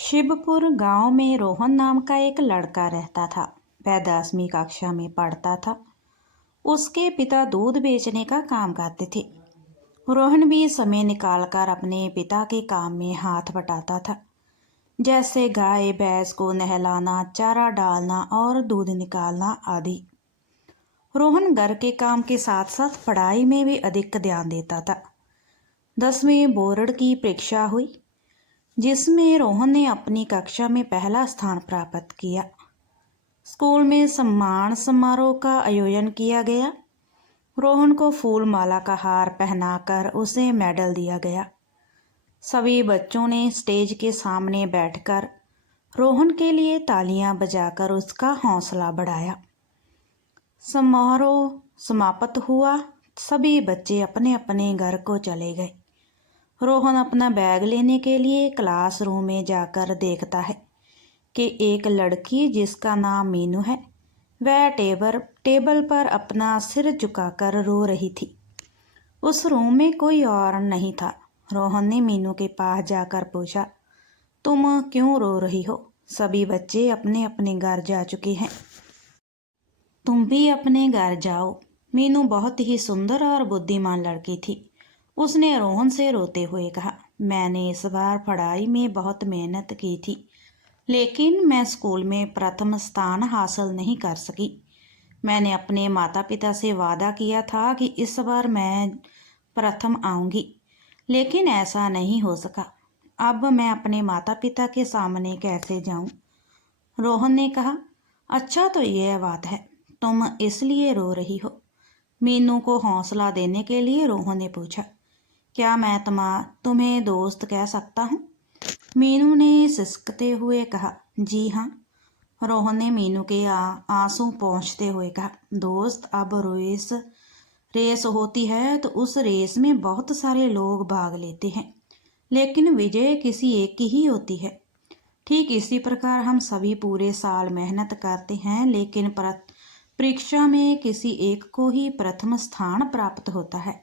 शिवपुर गांव में रोहन नाम का एक लड़का रहता था। वह 10वीं कक्षा में पढ़ता था। उसके पिता दूध बेचने का काम करते थे। रोहन भी समय निकालकर अपने पिता के काम में हाथ बटाता था, जैसे गाय भैंस को नहलाना, चारा डालना और दूध निकालना आदि। रोहन घर के काम के साथ साथ पढ़ाई में भी अधिक ध्यान देता था। 10वीं बोर्ड की परीक्षा हुई, जिसमें रोहन ने अपनी कक्षा में पहला स्थान प्राप्त किया। स्कूल में सम्मान समारोह का आयोजन किया गया। रोहन को फूल माला का हार पहनाकर उसे मेडल दिया गया। सभी बच्चों ने स्टेज के सामने बैठकर रोहन के लिए तालियां बजाकर उसका हौसला बढ़ाया। समारोह समाप्त हुआ। सभी बच्चे अपने अपने घर को चले गए। रोहन अपना बैग लेने के लिए क्लासरूम में जाकर देखता है कि एक लड़की जिसका नाम मीनू है, वह टेबल पर अपना सिर झुकाकर रो रही थी। उस रूम में कोई और नहीं था। रोहन ने मीनू के पास जाकर पूछा, तुम क्यों रो रही हो? सभी बच्चे अपने अपने घर जा चुके हैं, तुम भी अपने घर जाओ। मीनू बहुत ही सुंदर और बुद्धिमान लड़की थी। उसने रोहन से रोते हुए कहा, मैंने इस बार पढ़ाई में बहुत मेहनत की थी, लेकिन मैं स्कूल में प्रथम स्थान हासिल नहीं कर सकी। मैंने अपने माता पिता से वादा किया था कि इस बार मैं प्रथम आऊंगी, लेकिन ऐसा नहीं हो सका। अब मैं अपने माता पिता के सामने कैसे जाऊं? रोहन ने कहा, अच्छा तो यह बात है, तुम इसलिए रो रही हो? मीनू को हौसला देने के लिए रोहन ने पूछा, क्या मैं तुम्हें दोस्त कह सकता हूँ? मीनू ने सिसकते हुए कहा, जी हाँ। रोहन ने मीनू के आंसू पोंछते हुए कहा, दोस्त, अब रेस होती है तो उस रेस में बहुत सारे लोग भाग लेते हैं, लेकिन विजय किसी एक की ही होती है। ठीक इसी प्रकार हम सभी पूरे साल मेहनत करते हैं, लेकिन परीक्षा में किसी एक को ही प्रथम स्थान प्राप्त होता है।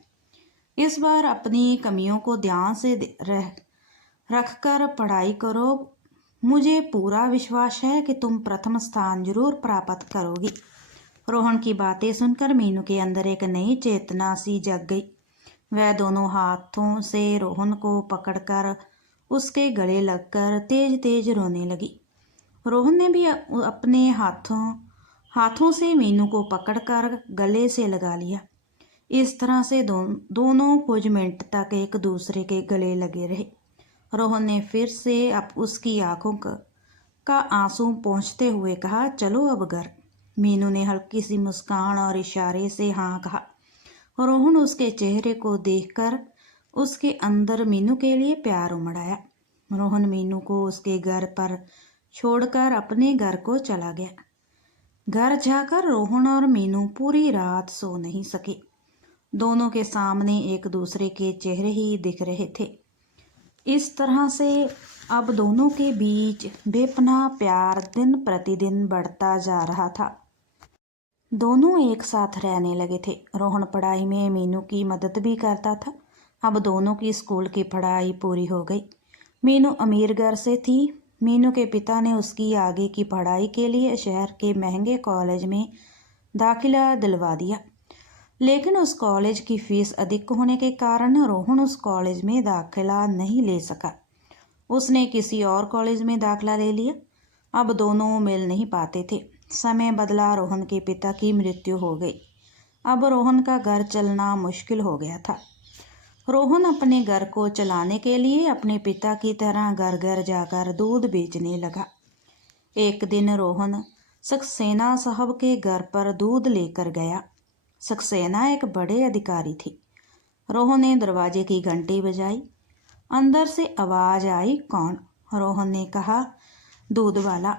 इस बार अपनी कमियों को ध्यान से रखकर पढ़ाई करो। मुझे पूरा विश्वास है कि तुम प्रथम स्थान जरूर प्राप्त करोगी। रोहन की बातें सुनकर मीनू के अंदर एक नई चेतना सी जग गई। वह दोनों हाथों से रोहन को पकड़कर उसके गले लगकर तेज तेज रोने लगी। रोहन ने भी अपने हाथों से मीनू को पकड़कर गले से लगा लिया। इस तरह से दोनों कुछ मिनट तक एक दूसरे के गले लगे रहे। रोहन ने फिर से अब उसकी आंखों का आंसू पोंछते हुए कहा, चलो अब घर। मीनू ने हल्की सी मुस्कान और इशारे से हाँ कहा। रोहन उसके चेहरे को देखकर उसके अंदर मीनू के लिए प्यार उमड़ आया। रोहन मीनू को उसके घर पर छोड़कर अपने घर को चला गया। घर जाकर रोहन और मीनू पूरी रात सो नहीं सके। दोनों के सामने एक दूसरे के चेहरे ही दिख रहे थे। इस तरह से अब दोनों के बीच बेपनाह प्यार दिन प्रतिदिन बढ़ता जा रहा था। दोनों एक साथ रहने लगे थे। रोहन पढ़ाई में मीनू की मदद भी करता था। अब दोनों की स्कूल की पढ़ाई पूरी हो गई। मीनू अमीर घर से थी। मीनू के पिता ने उसकी आगे की पढ़ाई के लिए शहर के महंगे कॉलेज में दाखिला दिलवा दिया, लेकिन उस कॉलेज की फीस अधिक होने के कारण रोहन उस कॉलेज में दाखिला नहीं ले सका। उसने किसी और कॉलेज में दाखिला ले लिया। अब दोनों मिल नहीं पाते थे। समय बदला, रोहन के पिता की मृत्यु हो गई। अब रोहन का घर चलना मुश्किल हो गया था। रोहन अपने घर को चलाने के लिए अपने पिता की तरह घर घर जाकर दूध बेचने लगा। एक दिन रोहन सक्सेना साहब के घर पर दूध लेकर गया। सक्सेना एक बड़े अधिकारी थी। रोहन ने दरवाजे की घंटी बजाई। अंदर से आवाज आई, कौन? रोहन ने कहा, दूध वाला।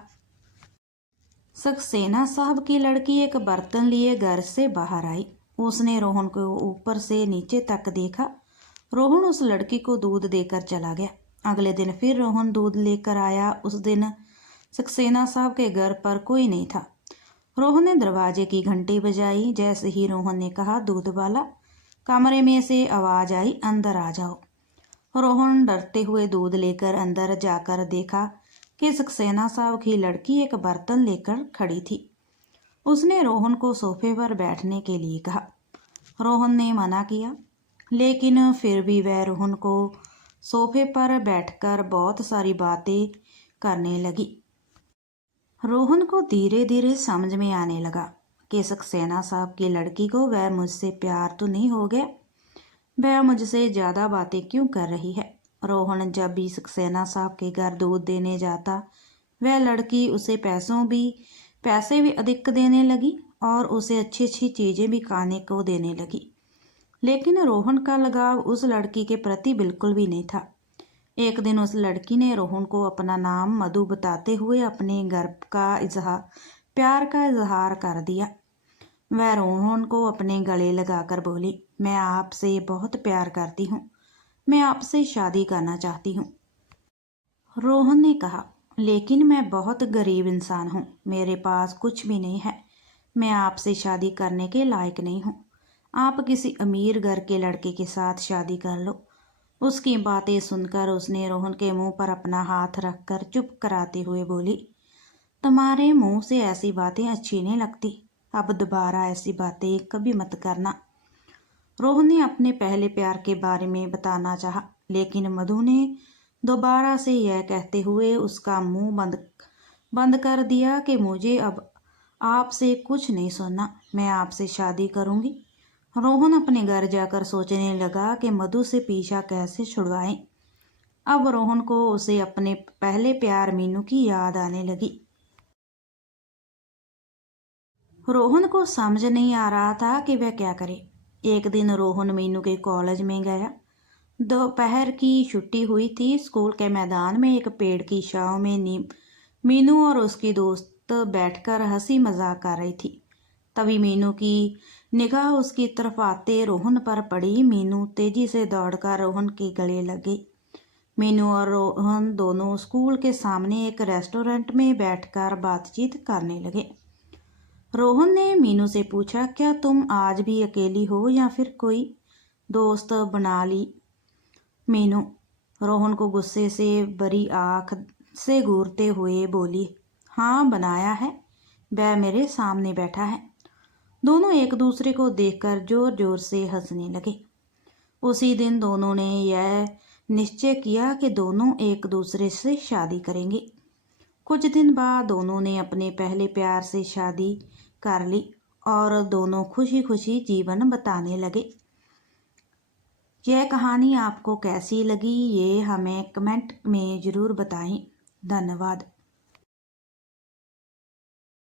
सक्सेना साहब की लड़की एक बर्तन लिए घर से बाहर आई। उसने रोहन को ऊपर से नीचे तक देखा। रोहन उस लड़की को दूध देकर चला गया। अगले दिन फिर रोहन दूध लेकर आया। उस दिन सक्सेना साहब के घर पर कोई नहीं था। रोहन ने दरवाजे की घंटी बजाई। जैसे ही रोहन ने कहा, दूध वाला, कमरे में से आवाज आई, अंदर आ जाओ। रोहन डरते हुए दूध लेकर अंदर जाकर देखा कि सक्सेना साहब की लड़की एक बर्तन लेकर खड़ी थी। उसने रोहन को सोफे पर बैठने के लिए कहा। रोहन ने मना किया, लेकिन फिर भी वह रोहन को सोफे पर बैठकर बहुत सारी बातें करने लगी। रोहन को धीरे धीरे समझ में आने लगा कि सक्सेना साहब की लड़की को वह मुझसे प्यार तो नहीं हो गया, वह मुझसे ज़्यादा बातें क्यों कर रही है। रोहन जब भी सक्सेना साहब के घर दूध देने जाता, वह लड़की उसे पैसे भी अधिक देने लगी और उसे अच्छी अच्छी चीज़ें भी खाने को देने लगी। लेकिन रोहन का लगाव उस लड़की के प्रति बिल्कुल भी नहीं था। एक दिन उस लड़की ने रोहन को अपना नाम मधु बताते हुए अपने प्यार का इजहार कर दिया। वह रोहन को अपने गले लगाकर बोली, मैं आपसे बहुत प्यार करती हूँ, मैं आपसे शादी करना चाहती हूँ। रोहन ने कहा, लेकिन मैं बहुत गरीब इंसान हूँ, मेरे पास कुछ भी नहीं है, मैं आपसे शादी करने के लायक नहीं हूँ। आप किसी अमीर घर के लड़के के साथ शादी कर लो। उसकी बातें सुनकर उसने रोहन के मुंह पर अपना हाथ रखकर चुप कराते हुए बोली, तुम्हारे मुंह से ऐसी बातें अच्छी नहीं लगती, अब दोबारा ऐसी बातें कभी मत करना। रोहन ने अपने पहले प्यार के बारे में बताना चाहा, लेकिन मधु ने दोबारा से यह कहते हुए उसका मुंह बंद कर दिया कि मुझे अब आपसे कुछ नहीं सुनना, मैं आपसे शादी करूंगी। रोहन अपने घर जाकर सोचने लगा कि मधु से पीछा कैसे छुड़वाएं। अब रोहन को उसे अपने पहले प्यार मीनू की याद आने लगी। रोहन को समझ नहीं आ रहा था कि वह क्या करे। एक दिन रोहन मीनू के कॉलेज में गया। दोपहर की छुट्टी हुई थी। स्कूल के मैदान में एक पेड़ की छांव में मीनू और उसकी दोस्त बैठकर हंसी मजाक कर रही थी। तभी मीनू की निगाह उसकी तरफ आते रोहन पर पड़ी। मीनू तेजी से दौड़कर रोहन के गले लग गई। मीनू और रोहन दोनों स्कूल के सामने एक रेस्टोरेंट में बैठकर बातचीत करने लगे। रोहन ने मीनू से पूछा, क्या तुम आज भी अकेली हो या फिर कोई दोस्त बना ली? मीनू रोहन को गुस्से से बड़ी आंख से घूरते हुए बोली, हाँ बनाया है, वह मेरे सामने बैठा है। दोनों एक दूसरे को देखकर जोर जोर से हंसने लगे। उसी दिन दोनों ने यह निश्चय किया कि दोनों एक दूसरे से शादी करेंगे। कुछ दिन बाद दोनों ने अपने पहले प्यार से शादी कर ली और दोनों खुशी खुशी जीवन बिताने लगे। यह कहानी आपको कैसी लगी ये हमें कमेंट में ज़रूर बताएं। धन्यवाद।